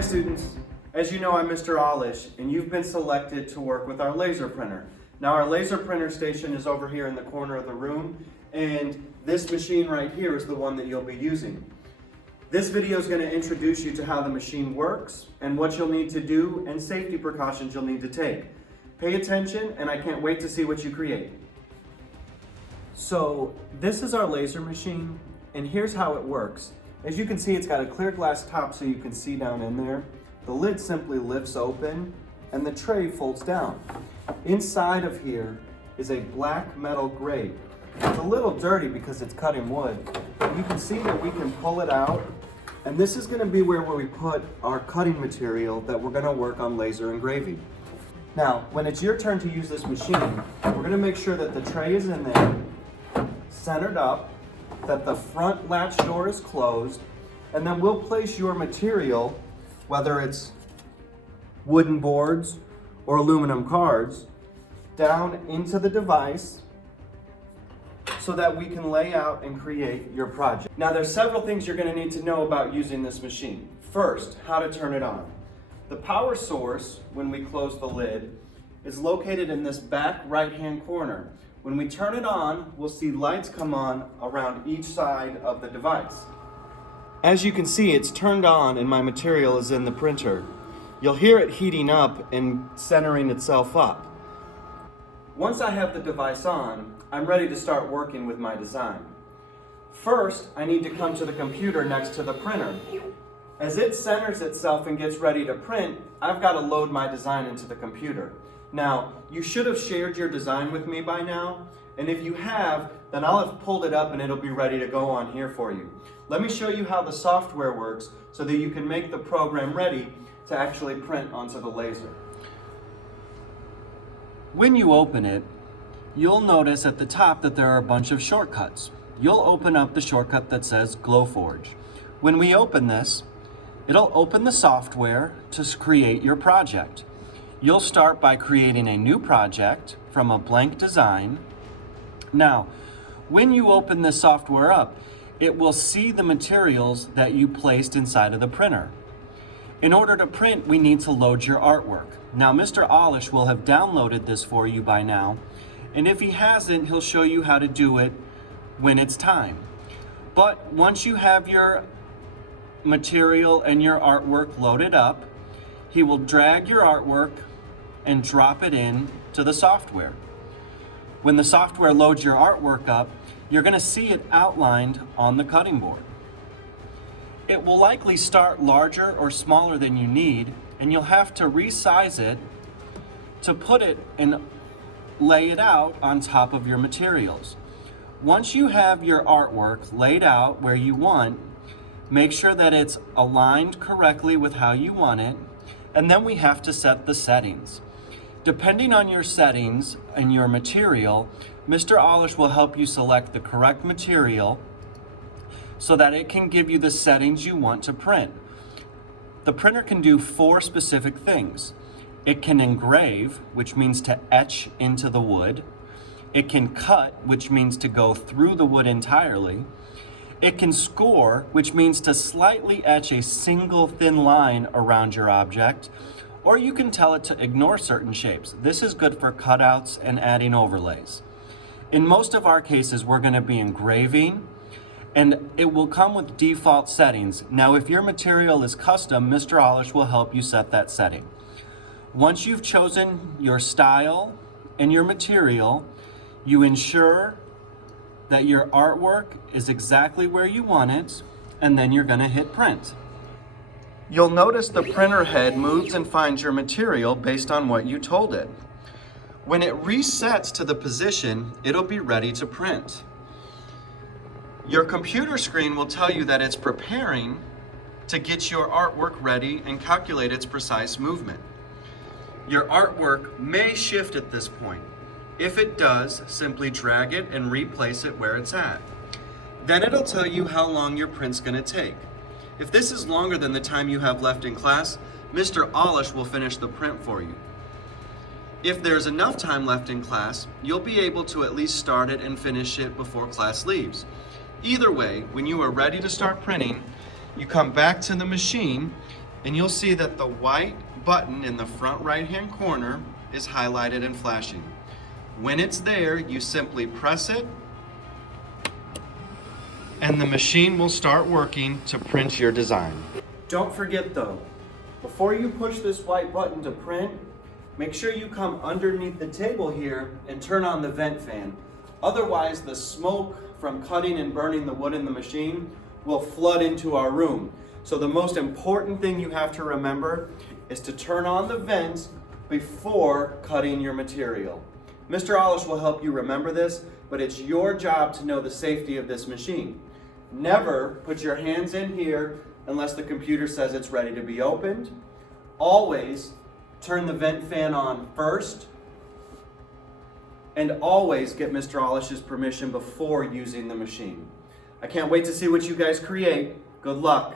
Hi students, as you know I'm Mr. Alish and you've been selected to work with our laser printer. Now our laser printer station is over here in the corner of the room and this machine right here is the one that you'll be using. This video is going to introduce you to how the machine works and what you'll need to do and safety precautions you'll need to take. Pay attention and I can't wait to see what you create. So this is our laser machine and here's how it works. As you can see, it's got a clear glass top so you can see down in there. The lid simply lifts open and the tray folds down. Inside of here is a black metal grate. It's a little dirty because it's cut in wood. You can see that we can pull it out, and this is going to be where we put our cutting material that we're going to work on laser engraving. Now, when it's your turn to use this machine, we're going to make sure that the tray is in there, centered up, that the front latch door is closed, and then we'll place your material, whether it's wooden boards or aluminum cards, down into the device so that we can lay out and create your project. Now there's several things you're going to need to know about using this machine. First, how to turn it on. The power source, when we close the lid, is located in this back right-hand corner. When we turn it on, we'll see lights come on around each side of the device. As you can see, it's turned on and my material is in the printer. You'll hear it heating up and centering itself up. Once I have the device on, I'm ready to start working with my design. First, I need to come to the computer next to the printer. As it centers itself and gets ready to print, I've got to load my design into the computer. Now, you should have shared your design with me by now, and if you have, then I'll have pulled it up and it'll be ready to go on here for you. Let me show you how the software works so that you can make the program ready to actually print onto the laser. When you open it, you'll notice at the top that there are a bunch of shortcuts. You'll open up the shortcut that says Glowforge. When we open this, it'll open the software to create your project. You'll start by creating a new project from a blank design. Now, when you open this software up, it will see the materials that you placed inside of the printer. In order to print, we need to load your artwork. Now, Mr. Alish will have downloaded this for you by now, and if he hasn't, he'll show you how to do it when it's time. But once you have your material and your artwork loaded up, he will drag your artwork and drop it in to the software. When the software loads your artwork up, you're going to see it outlined on the cutting board. It will likely start larger or smaller than you need, and you'll have to resize it to put it and lay it out on top of your materials. Once you have your artwork laid out where you want, make sure that it's aligned correctly with how you want it, and then we have to set the settings. Depending on your settings and your material, Mr. Alish will help you select the correct material so that it can give you the settings you want to print. The printer can do 4 specific things. It can engrave, which means to etch into the wood. It can cut, which means to go through the wood entirely. It can score, which means to slightly etch a single thin line around your object, or you can tell it to ignore certain shapes. This is good for cutouts and adding overlays. In most of our cases, we're going to be engraving, and it will come with default settings. Now, if your material is custom, Mr. Alish will help you set that setting. Once you've chosen your style and your material, you ensure that your artwork is exactly where you want it, and then you're going to hit print. You'll notice the printer head moves and finds your material based on what you told it. When it resets to the position, it'll be ready to print. Your computer screen will tell you that it's preparing to get your artwork ready and calculate its precise movement. Your artwork may shift at this point. If it does, simply drag it and replace it where it's at. Then it'll tell you how long your print's going to take. If this is longer than the time you have left in class, Mr. Alish will finish the print for you. If there's enough time left in class, you'll be able to at least start it and finish it before class leaves. Either way, when you are ready to start printing, you come back to the machine And you'll see that the white button in the front right-hand corner is highlighted and flashing. When it's there, you simply press it, and the machine will start working to print your design. Don't forget though, before you push this white button to print, make sure you come underneath the table here and turn on the vent fan. Otherwise, the smoke from cutting and burning the wood in the machine will flood into our room. So the most important thing you have to remember is to turn on the vents before cutting your material. Mr. Alish will help you remember this, but it's your job to know the safety of this machine. Never put your hands in here unless the computer says it's ready to be opened. Always turn the vent fan on first, and always get Mr. Alish's permission before using the machine. I can't wait to see what you guys create. Good luck.